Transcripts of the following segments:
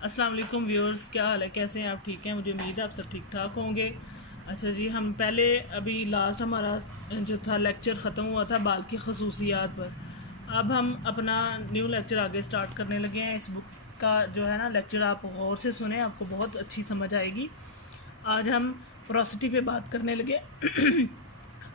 अस्सलाम वालेकुम व्यूअर्स, क्या हाल है, कैसे हैं आप? ठीक हैं, मुझे उम्मीद है आप सब ठीक ठाक होंगे। अच्छा जी, हम पहले अभी लास्ट हमारा जो था लेक्चर ख़त्म हुआ था बाल की खसूसियात पर। अब हम अपना न्यू लेक्चर आगे स्टार्ट करने लगे हैं। इस बुक का जो है ना लेक्चर आप गौर से सुने, आपको बहुत अच्छी समझ आएगी। आज हम पोरोसिटी पे बात करने लगे।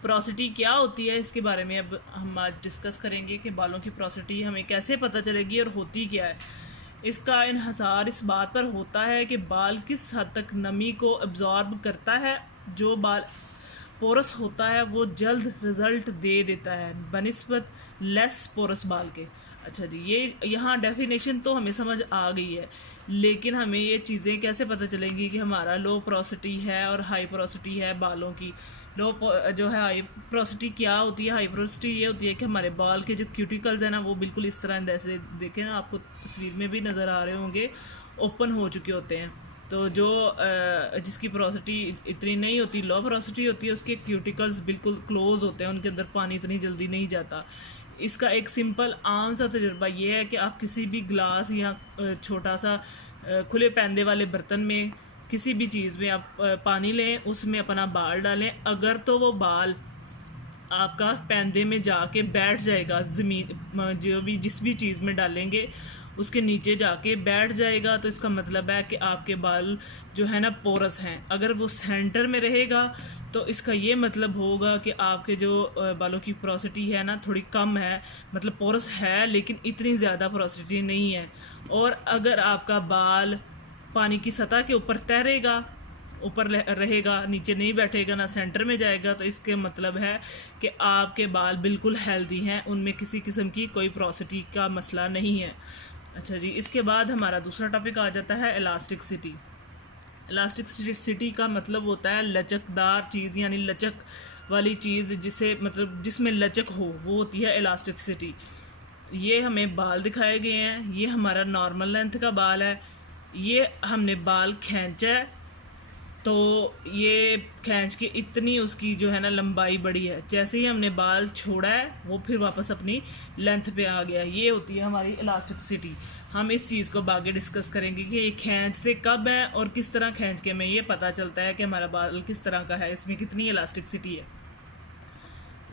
पोरोसिटी क्या होती है इसके बारे में अब हम आज डिस्कस करेंगे कि बालों की पोरोसिटी हमें कैसे पता चलेगी और होती क्या है। इसका इन्हसार इस बात पर होता है कि बाल किस हद तक नमी को अब्जॉर्ब करता है। जो बाल पोरस होता है वो जल्द रिज़ल्ट दे देता है बनिस्बत लेस पोरस बाल के। अच्छा जी, ये यहाँ डेफिनेशन तो हमें समझ आ गई है, लेकिन हमें ये चीज़ें कैसे पता चलेंगी कि हमारा लो पोरोसिटी है और हाई पोरोसिटी है बालों की। जो है हाई पोरोसिटी क्या होती है? हाई पोरोसिटी ये होती है कि हमारे बाल के जो क्यूटिकल्स हैं ना वो बिल्कुल इस तरह, जैसे देखें ना, आपको तस्वीर में भी नज़र आ रहे होंगे, ओपन हो चुके होते हैं। तो जो जिसकी पोरोसिटी इतनी नहीं होती, लो पोरोसिटी होती है, उसके क्यूटिकल्स बिल्कुल क्लोज होते हैं, उनके अंदर पानी इतनी जल्दी नहीं जाता। इसका एक सिंपल आम सा तजुर्बा ये है कि आप किसी भी ग्लास या छोटा सा खुले पैंदे वाले बर्तन में किसी भी चीज़ में आप पानी लें, उसमें अपना बाल डालें। अगर तो वो बाल आपका पैंदे में जाके बैठ जाएगा, ज़मीन जो भी जिस भी चीज़ में डालेंगे उसके नीचे जाके बैठ जाएगा, तो इसका मतलब है कि आपके बाल जो है ना पोरस हैं। अगर वो सेंटर में रहेगा तो इसका ये मतलब होगा कि आपके जो बालों की पोरोसिटी है ना थोड़ी कम है, मतलब पोरस है लेकिन इतनी ज़्यादा पोरोसिटी नहीं है। और अगर आपका बाल पानी की सतह के ऊपर तैरेगा, ऊपर रहेगा, नीचे नहीं बैठेगा, ना सेंटर में जाएगा, तो इसके मतलब है कि आपके बाल बिल्कुल हेल्दी हैं, उनमें किसी किस्म की कोई पोरोसिटी का मसला नहीं है। अच्छा जी, इसके बाद हमारा दूसरा टॉपिक आ जाता है इलास्टिकसिटी। इलास्टिकसिटी का मतलब होता है लचकदार चीज़, यानी लचक वाली चीज़, जिसे मतलब जिसमें लचक हो, वो होती है इलास्टिकसिटी। ये हमें बाल दिखाए गए हैं, ये हमारा नॉर्मल लेंथ का बाल है, ये हमने बाल खींचा है तो ये खींच के इतनी उसकी जो है ना लंबाई बड़ी है, जैसे ही हमने बाल छोड़ा है वो फिर वापस अपनी लेंथ पे आ गया। ये होती है हमारी इलास्टिसिटी। हम इस चीज़ को आगे डिस्कस करेंगे कि ये खींच से कब है और किस तरह खींच के हमें ये पता चलता है कि हमारा बाल किस तरह का है, इसमें कितनी इलास्टिसिटी है।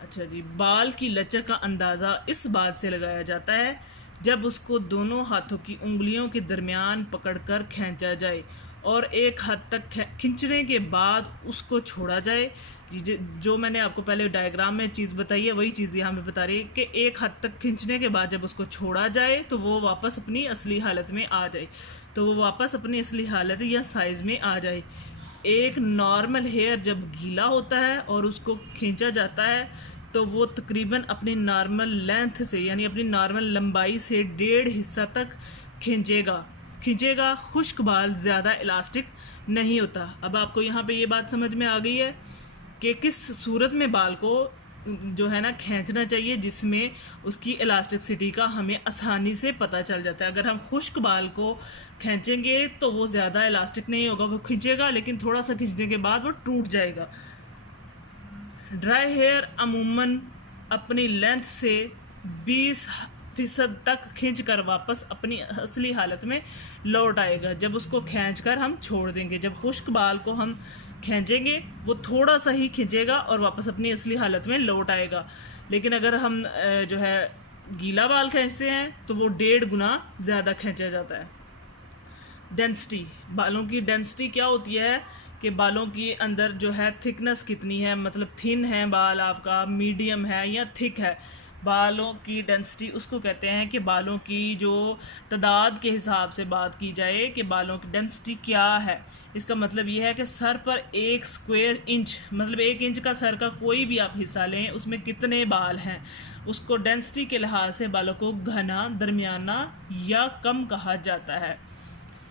अच्छा जी, बाल की लचक का अंदाज़ा इस बात से लगाया जाता है जब उसको दोनों हाथों की उंगलियों के दरमियान पकड़कर खींचा जाए और एक हद तक खींचने के बाद उसको छोड़ा जाए। जो मैंने आपको पहले डायग्राम में चीज़ बताई है वही चीज़ यहाँ पे बता रही है कि एक हद तक खींचने के बाद जब उसको छोड़ा जाए तो वो वापस अपनी असली हालत में आ जाए, तो वो वापस अपनी असली हालत या साइज़ में आ जाए। एक नॉर्मल हेयर जब गीला होता है और उसको खींचा जाता है तो वो तकरीबन अपनी नॉर्मल लेंथ से, यानी अपनी नॉर्मल लंबाई से 1.5 हिस्सा तक खींचेगा। खुश्क बाल ज़्यादा इलास्टिक नहीं होता। अब आपको यहाँ पे ये बात समझ में आ गई है कि किस सूरत में बाल को जो है ना खींचना चाहिए जिसमें उसकी इलास्टिसिटी का हमें आसानी से पता चल जाता है। अगर हम खुश्क बाल को खींचेंगे तो वो ज़्यादा इलास्टिक नहीं होगा, वो खींचेगा लेकिन थोड़ा सा खींचने के बाद वो टूट जाएगा। ड्राई हेयर अमूमन अपनी लेंथ से 20% तक खींचकर वापस अपनी असली हालत में लौट आएगा जब उसको खींचकर हम छोड़ देंगे। जब खुश्क बाल को हम खींचेंगे वो थोड़ा सा ही खींचेगा और वापस अपनी असली हालत में लौट आएगा, लेकिन अगर हम जो है गीला बाल खींचते हैं तो वो 1.5 गुना ज़्यादा खींचा जाता है। डेंसिटी, बालों की डेंसिटी क्या होती है कि बालों की अंदर जो है थिकनेस कितनी है, मतलब थिन है बाल आपका, मीडियम है या थिक है। बालों की डेंसिटी उसको कहते हैं कि बालों की जो तादाद के हिसाब से बात की जाए कि बालों की डेंसिटी क्या है। इसका मतलब ये है कि सर पर 1 स्क्वायर इंच, मतलब 1 इंच का सर का कोई भी आप हिस्सा लें उसमें कितने बाल हैं, उसको डेंसिटी के लिहाज से बालों को घना, दरमियाना या कम कहा जाता है।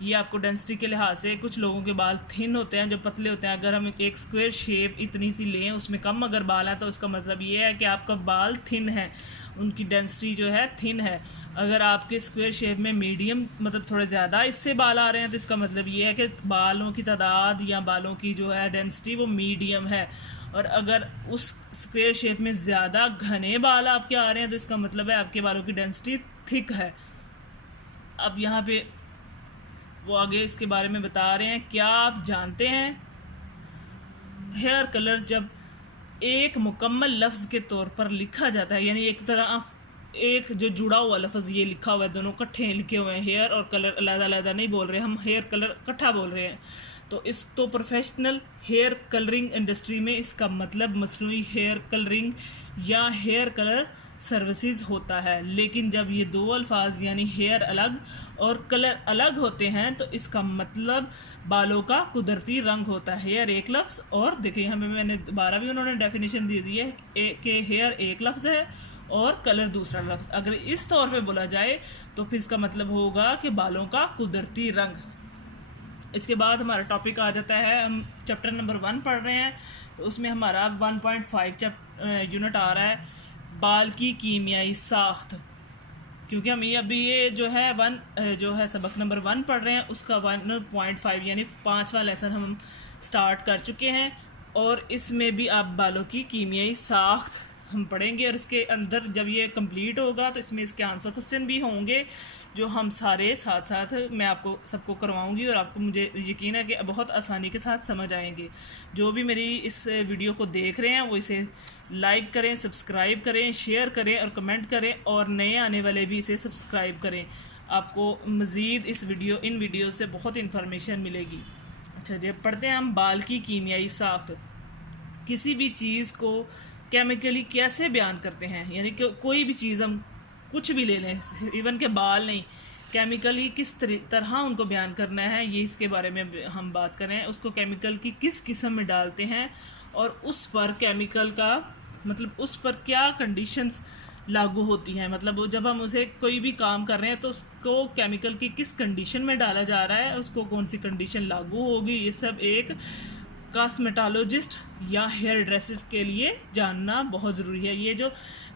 ये आपको डेंसिटी के लिहाज से, कुछ लोगों के बाल थिन होते हैं, जो पतले होते हैं, अगर हम एक स्क्वायर शेप इतनी सी लें उसमें कम अगर बाल है तो इसका मतलब ये है कि आपका बाल थिन है, उनकी डेंसिटी जो है थिन है। अगर आपके स्क्वायर शेप में मीडियम, मतलब थोड़े ज़्यादा इससे बाल आ रहे हैं तो इसका मतलब ये है कि बालों की तादाद या बालों की जो है डेंसिटी वो मीडियम है। और अगर उस स्क्वायर शेप में ज़्यादा घने बाल आपके आ रहे हैं तो इसका मतलब है आपके बालों की डेंसिटी थिक है। अब यहाँ पे वो आगे इसके बारे में बता रहे हैं। क्या आप जानते हैं हेयर कलर जब एक मुकम्मल लफ्ज़ के तौर पर लिखा जाता है, यानी एक तरह एक जो जुड़ा हुआ लफ्ज़ ये लिखा हुआ है, दोनों इकट्ठे लिखे हुए हैं, हेयर और कलर अलग-अलग नहीं बोल रहे, हम हेयर कलर इकट्ठा बोल रहे हैं। तो प्रोफेशनल हेयर कलरिंग इंडस्ट्री में इसका मतलब मसनूई हेयर कलरिंग या हेयर कलर सर्विसेज होता है। लेकिन जब ये दो अल्फाज यानी हेयर अलग और कलर अलग होते हैं तो इसका मतलब बालों का कुदरती रंग होता है। हेयर एक लफ्ज़, और देखिए हमें मैंने दोबारा भी उन्होंने डेफिनेशन दे दी है कि हेयर एक लफ्ज़ है और कलर दूसरा लफ्ज़। अगर इस तौर पे बोला जाए तो फिर इसका मतलब होगा कि बालों का कुदरती रंग। इसके बाद हमारा टॉपिक आ जाता है, हम चैप्टर नंबर 1 पढ़ रहे हैं, तो उसमें हमारा 1.5 यूनिट आ रहा है बाल की कीमियाई साख्त। क्योंकि हम ये जो है सबक नंबर 1 पढ़ रहे हैं, उसका 1.5 यानी 5वां लेसन हम स्टार्ट कर चुके हैं, और इसमें भी आप बालों की कीमियाई साख्त हम पढ़ेंगे। और इसके अंदर जब ये कंप्लीट होगा तो इसमें इसके आंसर क्वेश्चन भी होंगे जो हम सारे साथ साथ मैं आपको सबको करवाऊंगी, और आपको मुझे यकीन है कि बहुत आसानी के साथ समझ आएंगे। जो भी मेरी इस वीडियो को देख रहे हैं वो इसे लाइक करें, सब्सक्राइब करें, शेयर करें और कमेंट करें, और नए आने वाले भी इसे सब्सक्राइब करें। आपको मज़ीद इन वीडियो से बहुत इन्फॉर्मेशन मिलेगी। अच्छा जी, पढ़ते हैं हम बाल की कीमियाई साख्त। किसी भी चीज़ को केमिकली कैसे बयान करते हैं, यानी कि कोई भी चीज़ हम कुछ भी ले लें, इवन के बाल नहीं, केमिकली किस तरह उनको बयान करना है, ये इसके बारे में हम बात करें। उसको केमिकल की किस किस्म में डालते हैं और उस पर केमिकल का मतलब उस पर क्या कंडीशंस लागू होती हैं, मतलब जब हम उसे कोई भी काम कर रहे हैं तो उसको केमिकल की किस कंडीशन में डाला जा रहा है, उसको कौन सी कंडीशन लागू होगी, ये सब एक कॉस्मेटोलॉजिस्ट या हेयर ड्रेसर के लिए जानना बहुत ज़रूरी है। ये जो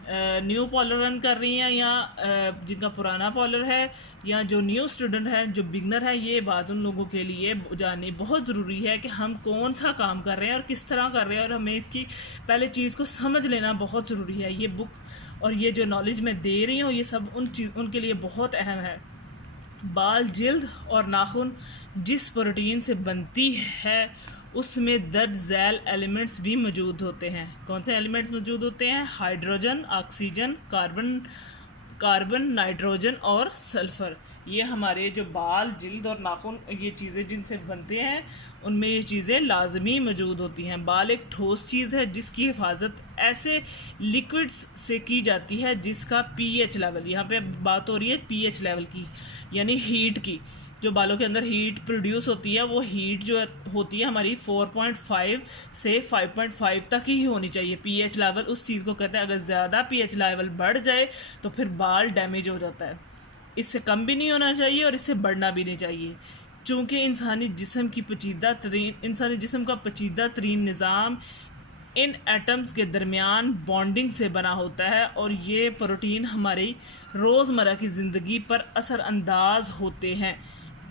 न्यू पार्लर रन कर रही हैं या जिनका पुराना पार्लर है या जो न्यू स्टूडेंट है, जो बिगनर है, ये बात उन लोगों के लिए जाननी बहुत ज़रूरी है कि हम कौन सा काम कर रहे हैं और किस तरह कर रहे हैं, और हमें इसकी पहले चीज़ को समझ लेना बहुत ज़रूरी है। ये बुक और ये जो नॉलेज मैं दे रही हूँ ये सब उनके लिए बहुत अहम है। बाल, जिल्द और नाखून जिस प्रोटीन से बनती है उसमें दर्ज झैल एलिमेंट्स भी मौजूद होते हैं। कौन से एलिमेंट्स मौजूद होते हैं? हाइड्रोजन, ऑक्सीजन, कार्बन, नाइट्रोजन और सल्फ़र। ये हमारे जो बाल, जिल्द और नाखून, ये चीज़ें जिनसे बनते हैं उनमें ये चीज़ें लाजमी मौजूद होती हैं। बाल एक ठोस चीज़ है जिसकी हिफाजत ऐसे लिक्विड्स से की जाती है जिसका pH लेवल, यहाँ पे बात हो रही है pH लेवल की, यानी हीट की। जो बालों के अंदर हीट प्रोड्यूस होती है वो हीट जो होती है हमारी 4.5 से 5.5 तक ही होनी चाहिए। pH लेवल उस चीज़ को कहते हैं, अगर ज़्यादा pH लेवल बढ़ जाए तो फिर बाल डैमेज हो जाता है। इससे कम भी नहीं होना चाहिए और इससे बढ़ना भी नहीं चाहिए, चूँकि इंसानी जिस्म का पेचीदा तरीन निज़ाम इन एटम्स के दरमियान बॉन्डिंग से बना होता है, और ये प्रोटीन हमारी रोज़मर्रा की ज़िंदगी पर असरअंदाज होते हैं।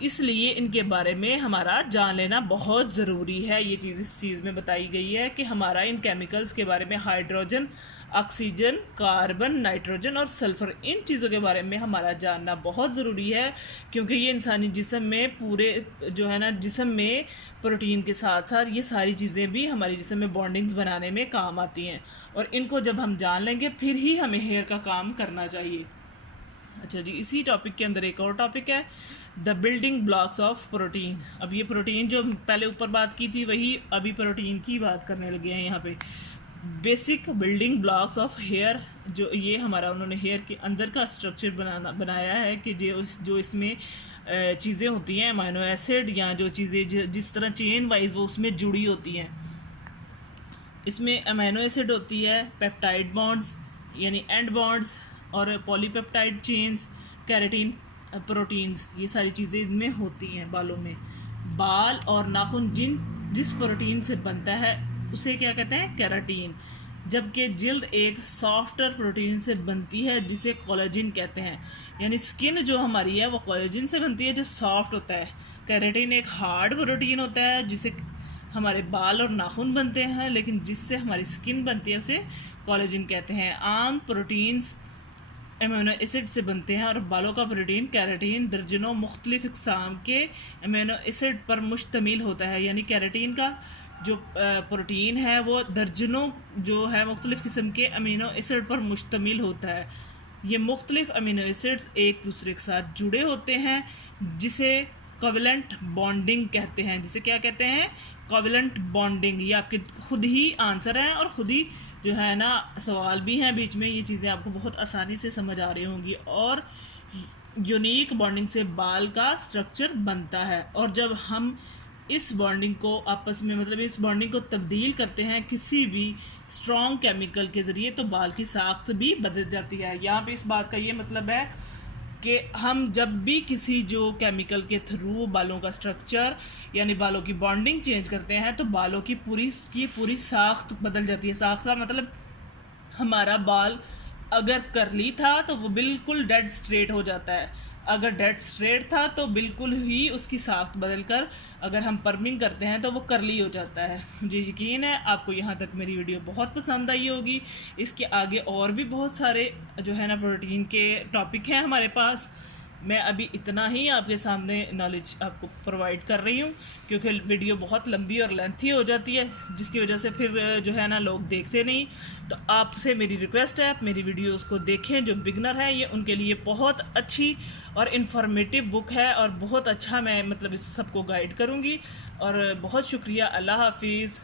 इसलिए इनके बारे में हमारा जान लेना बहुत ज़रूरी है। ये चीज़ इस चीज़ में बताई गई है कि हमारा इन केमिकल्स के बारे में, हाइड्रोजन, ऑक्सीजन, कार्बन, नाइट्रोजन और सल्फ़र, इन चीज़ों के बारे में हमारा जानना बहुत ज़रूरी है, क्योंकि ये इंसानी जिस्म में पूरे जो है ना जिस्म में प्रोटीन के साथ साथ ये सारी चीज़ें भी हमारे जिस्म में बॉन्डिंग्स बनाने में काम आती हैं, और इनको जब हम जान लेंगे फिर ही हमें हेयर का काम करना चाहिए। अच्छा जी, इसी टॉपिक के अंदर एक और टॉपिक है the building blocks of protein. अब ये प्रोटीन जो पहले ऊपर बात की थी वही अभी प्रोटीन की बात करने लगे हैं यहाँ पे। Basic building blocks of hair, जो ये हमारा उन्होंने हेयर के अंदर का स्ट्रक्चर बनाया है कि जो इसमें चीज़ें होती हैं, अमाइनो एसिड या जो चीज़ें जिस तरह चेन वाइज वो उसमें जुड़ी होती हैं। इसमें अमाइनो एसिड होती है, पेप्टाइड बॉन्ड्स यानी एंड बॉन्ड्स, और पॉलीपेप्टाइड चेन्स, कैरेटीन प्रोटीन्स, ये सारी चीज़ें इनमें होती हैं बालों में। बाल और नाखून जिस प्रोटीन से बनता है उसे क्या कहते हैं? केराटीन। जबकि जिल्द एक सॉफ्टर प्रोटीन से बनती है जिसे कोलेजन कहते हैं, यानी स्किन जो हमारी है वो कोलेजन से बनती है जो सॉफ्ट होता है। केराटीन एक हार्ड प्रोटीन होता है जिसे हमारे बाल और नाखून बनते हैं, लेकिन जिससे हमारी स्किन बनती है उसे कोलेजन कहते हैं। आम प्रोटीन्स अमीनो एसिड से बनते हैं और बालों का प्रोटीन केराटिन दर्जनों मुख्तलिफ इकसाम के अमीनो एसिड पर मुश्तमिल होता है। यानी केराटिन का जो प्रोटीन है वो दर्जनों जो है मुख्तलिफ किस्म के अमीनो एसिड पर मुश्तमिल होता है। ये मुख्तलिफ अमीनो एसिड्स एक दूसरे के साथ जुड़े होते हैं जिसे कोवलेंट बॉन्डिंग कहते हैं। जिसे क्या कहते हैं? Covalent bonding. ये आपके खुद ही आंसर हैं और खुद ही जो है ना सवाल भी हैं बीच में। ये चीज़ें आपको बहुत आसानी से समझ आ रही होंगी। और यूनिक बॉन्डिंग से बाल का स्ट्रक्चर बनता है और जब हम इस बॉन्डिंग को आपस में मतलब इस बॉन्डिंग को तब्दील करते हैं किसी भी स्ट्रॉन्ग केमिकल के ज़रिए तो बाल की साख्त भी बदल जाती है। यहाँ पे इस बात का ये मतलब है कि हम जब भी किसी जो केमिकल के थ्रू बालों का स्ट्रक्चर यानी बालों की बॉन्डिंग चेंज करते हैं तो बालों की पूरी साख्त बदल जाती है। साख्त का मतलब हमारा बाल अगर करली था तो वो बिल्कुल डेड स्ट्रेट हो जाता है, अगर डेड स्ट्रेट था तो बिल्कुल ही उसकी साख्त बदल कर अगर हम परमिंग करते हैं तो वो करली हो जाता है। मुझे यकीन है आपको यहाँ तक मेरी वीडियो बहुत पसंद आई होगी। इसके आगे और भी बहुत सारे जो है ना प्रोटीन के टॉपिक हैं हमारे पास। मैं अभी इतना ही आपके सामने नॉलेज आपको प्रोवाइड कर रही हूँ क्योंकि वीडियो बहुत लंबी और लेंथी हो जाती है जिसकी वजह से फिर जो है ना लोग देखते नहीं। तो आपसे मेरी रिक्वेस्ट है आप मेरी वीडियोस को देखें। जो बिगनर है ये उनके लिए बहुत अच्छी और इन्फॉर्मेटिव बुक है और बहुत अच्छा मैं मतलब इस सबको गाइड करूँगी। और बहुत शुक्रिया। अल्लाह हाफिज़।